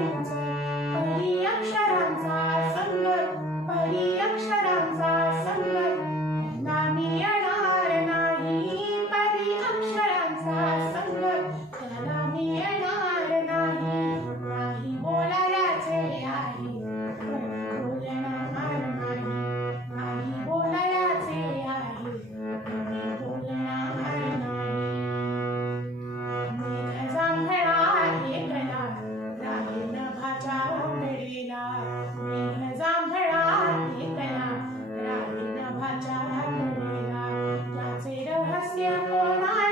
Amen. Gracias por